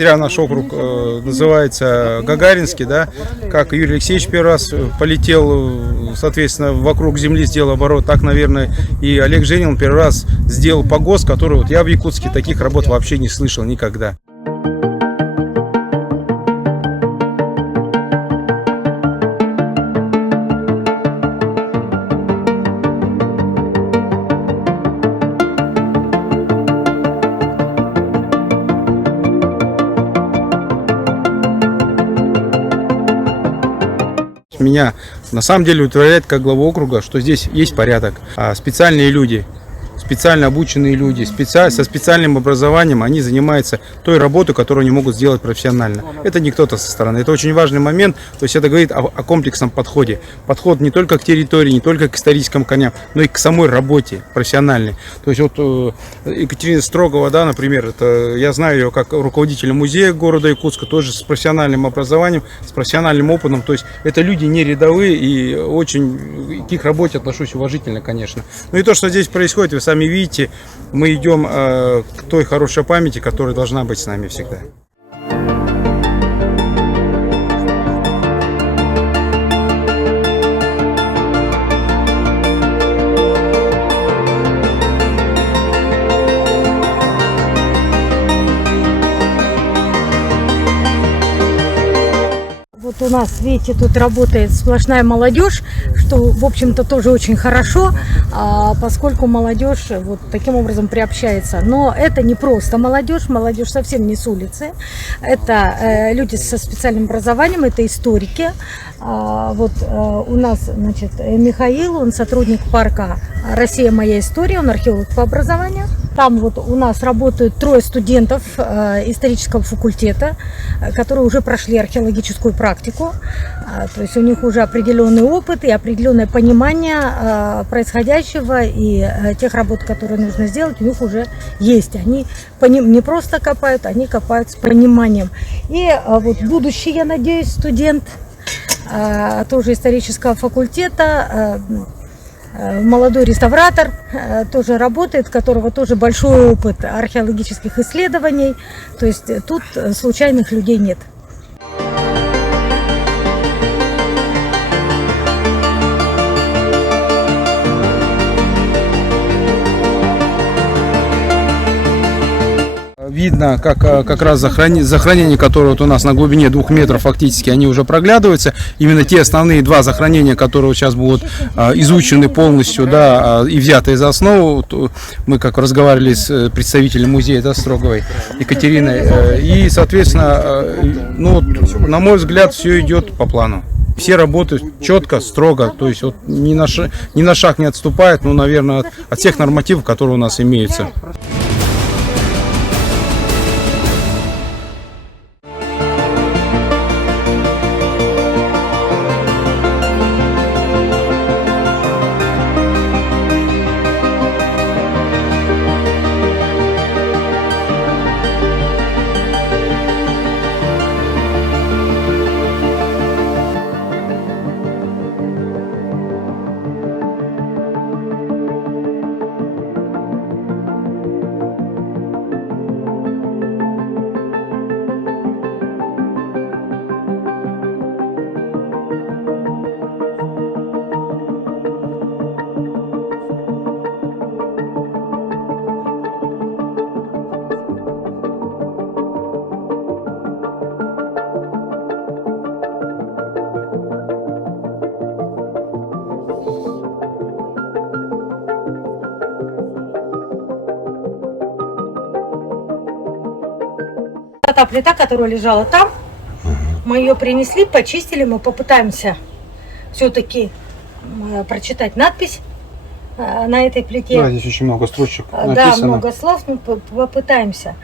зря наш округ называется Гагаринский, да, как Юрий Алексеевич первый раз полетел, соответственно, вокруг Земли сделал оборот, так, наверное, и Олег Женин первый раз сделал погост, который вот я в Якутске таких работ вообще не слышал никогда. Меня на самом деле удовлетворяет как главу округа, что здесь есть порядок, специальные люди, специально обученные люди, со специальным образованием, они занимаются той работой, которую они могут сделать профессионально. Это не кто-то со стороны. Это очень важный момент. То есть это говорит о комплексном подходе. Подход не только к территории, не только к историческим коням, но и к самой работе профессиональной. То есть вот Екатерина Строгова, да, например, это, я знаю ее как руководителя музея города Якутска, тоже с профессиональным образованием, с профессиональным опытом. То есть это люди не рядовые, и очень к их работе отношусь уважительно, конечно. Ну и то, что здесь происходит, вы сами видите, мы идем к той хорошей памяти, которая должна быть с нами всегда. У нас, видите, тут работает сплошная молодежь, что, в общем-то, тоже очень хорошо, поскольку молодежь вот таким образом приобщается. Но это не просто молодежь совсем не с улицы. Это люди со специальным образованием, это историки. Вот у нас, значит, Михаил, он сотрудник парка «Россия. Моя история», он археолог по образованию. Там вот у нас работают 3 студентов исторического факультета, которые уже прошли археологическую практику. То есть у них уже определенный опыт и определенное понимание происходящего и тех работ, которые нужно сделать, у них уже есть. Они не просто копают, они копают с пониманием. И вот будущий, я надеюсь, студент тоже исторического факультета, молодой реставратор, тоже работает, у которого тоже большой опыт археологических исследований. То есть тут случайных людей нет. Видно, как раз захоронения, которые вот у нас на глубине 2 метров фактически, они уже проглядываются. Именно те основные 2 захоронения, которые вот сейчас будут изучены полностью, да, и взяты за основу. Мы как разговаривали с представителем музея, да, Строговой Екатериной. И, соответственно, ну, на мой взгляд, все идет по плану. Все работают четко, строго, то есть вот ни на шаг не отступают, ну, наверное, от всех нормативов, которые у нас имеются. Та плита, которая лежала там, мы ее принесли, почистили, мы попытаемся все-таки прочитать надпись на этой плите. Да, здесь очень много строчек написано. Да, много слов, мы попытаемся.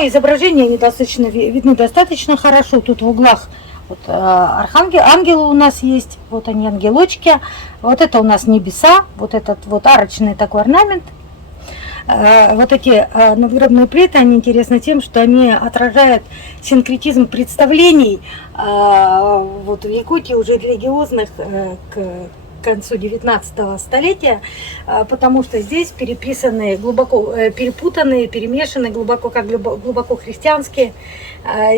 Изображения они достаточно видны достаточно хорошо. Тут в углах вот, ангелы у нас есть, вот они, ангелочки. Вот это у нас небеса, вот этот вот арочный такой орнамент. Вот эти надгробные плиты, они интересны тем, что они отражают синкретизм представлений вот в Якутии уже религиозных к к концу 19 столетия, потому что здесь переписаны глубоко, перепутанные, перемешаны глубоко, как глубоко христианские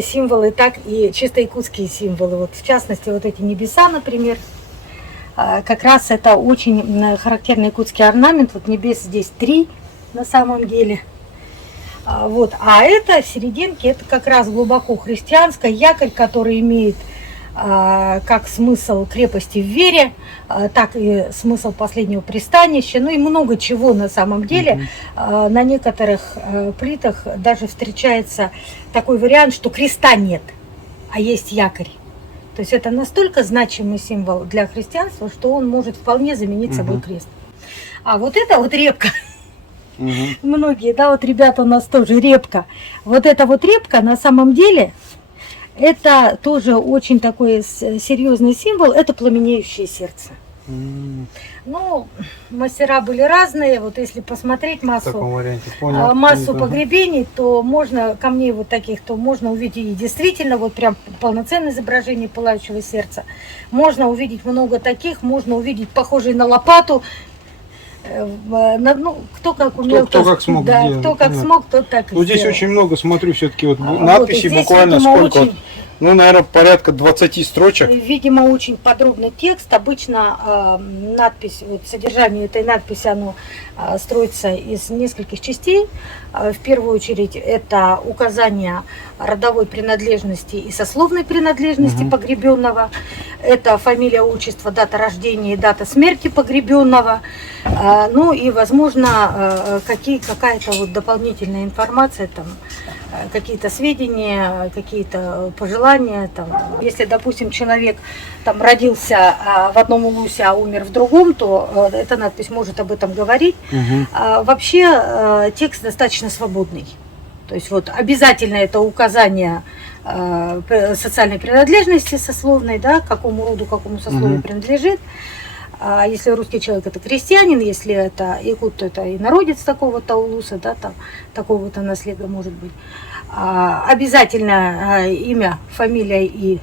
символы, так и чисто якутские символы. Вот, в частности, вот эти небеса, например, как раз это очень характерный якутский орнамент. Вот небес здесь 3 на самом деле. Вот. А это в серединке, это как раз глубоко христианское, якорь, который имеет как смысл крепости в вере, так и смысл последнего пристанища, ну и много чего на самом деле. На некоторых плитах даже встречается такой вариант, что креста нет, а есть якорь. То есть это настолько значимый символ для христианства, что он может вполне заменить собой крест. А вот это вот репка. Многие, да, вот ребята у нас тоже репка. Вот эта вот репка на самом деле это тоже очень такой серьезный символ, это пламенеющее сердце. Ну, мастера были разные, вот если посмотреть массу погребений, то можно, камней вот таких, то можно увидеть и действительно вот прям полноценное изображение пылающего сердца. Можно увидеть много таких, можно увидеть похожие на лопату. Ну, кто как умел, кто как смог, да, делать, кто как смог, тот так и ну, здесь сделал. очень много, смотрю, все-таки вот надписи вот, буквально видимо, сколько, очень, ну, наверное, порядка 20 строчек. Видимо, очень подробный текст. Обычно надпись, вот содержание этой надписи, оно строится из нескольких частей. В первую очередь это указание родовой принадлежности и сословной принадлежности погребенного. Это фамилия, отчество, дата рождения и дата смерти погребенного. Ну и, возможно, какая-то вот дополнительная информация, там, какие-то сведения, какие-то пожелания. Там. Если, допустим, человек там, родился в одном улусе, а умер в другом, то эта надпись может об этом говорить. Вообще текст достаточно свободный. То есть вот обязательно это указание социальной принадлежности сословной, да, к какому роду, к какому сословию принадлежит. Если русский человек, это крестьянин, если это якут, то это и народец такого-то улуса, да, там, такого-то наследия может быть. Обязательно имя, фамилия и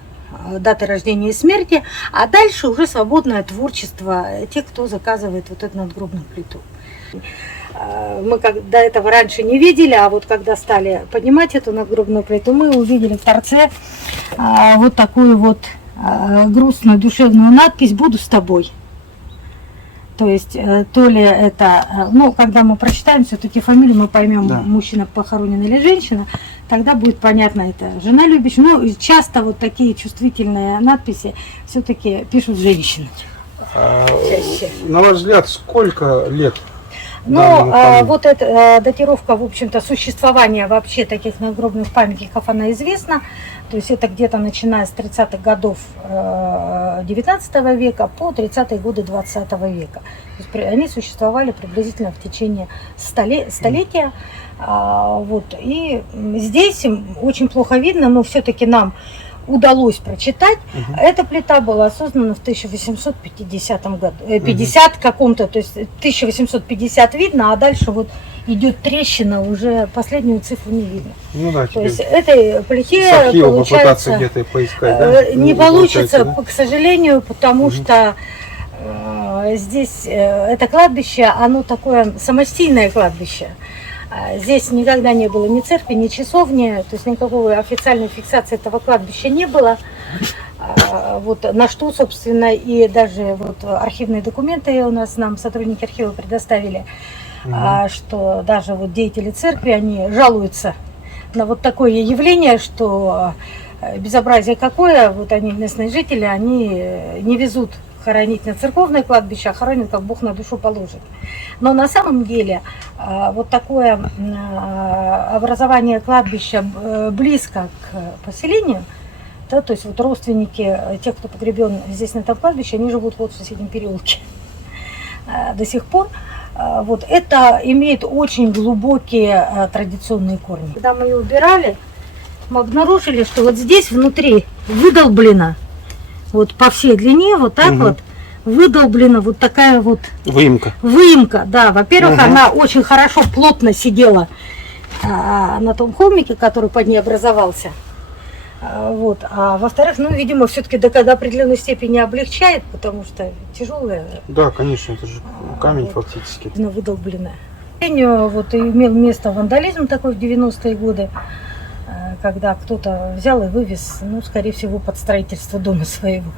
дата рождения и смерти, а дальше уже свободное творчество тех, кто заказывает вот эту надгробную плиту. Мы до этого раньше не видели, а вот когда стали поднимать эту надгробную плиту, мы увидели в торце вот такую вот грустную душевную надпись «Буду с тобой». То есть, то ли это, ну, когда мы прочитаем все-таки фамилию, мы поймем, да, мужчина похоронен или женщина, тогда будет понятно, это жена любящая. Ну, часто вот такие чувствительные надписи все-таки пишут женщины. Чаще. На ваш взгляд, сколько лет? Ну, вот эта датировка, в общем-то, существования вообще таких надгробных памятников, она известна. То есть это где-то начиная с 30-х годов 19 века по 30-е годы 20 века. То есть они существовали приблизительно в течение столетия. Вот. И здесь очень плохо видно, но все-таки нам удалось прочитать. Эта плита была создана в 1850 году, 50 каком-то, то есть 1850 видно, а дальше вот идет трещина, уже последнюю цифру не видно. Ну да, то есть этой плите получается где-то поискать, да? Не получится, да? К сожалению, потому что здесь это кладбище, оно такое самостийное кладбище. Здесь никогда не было ни церкви, ни часовни, то есть никакой официальной фиксации этого кладбища не было. Вот на что, собственно, и даже вот архивные документы у нас нам сотрудники архива предоставили, что даже вот деятели церкви, они жалуются на вот такое явление, что безобразие какое, вот они, местные жители, они не везут хоронить на церковное кладбище, а хоронят, как Бог на душу положит. Но на самом деле вот такое образование кладбища близко к поселению, да, то есть вот родственники тех, кто погребен здесь на этом кладбище, они живут вот в соседнем переулке до сих пор. Вот это имеет очень глубокие традиционные корни. Когда мы ее убирали, мы обнаружили, что вот здесь внутри выдолблено, вот по всей длине, вот так вот, выдолблена вот такая вот выемка. Выемка, да. Во-первых, она очень хорошо, плотно сидела на том холмике, который под ней образовался. Вот. А во-вторых, ну, видимо, все-таки до определенной степени облегчает, потому что тяжелая, Да, конечно, это же камень фактически. выдолбленная. К сожалению, вот имел место вандализм такой в 90-е годы, когда кто-то взял и вывез, ну, скорее всего, под строительство дома своего.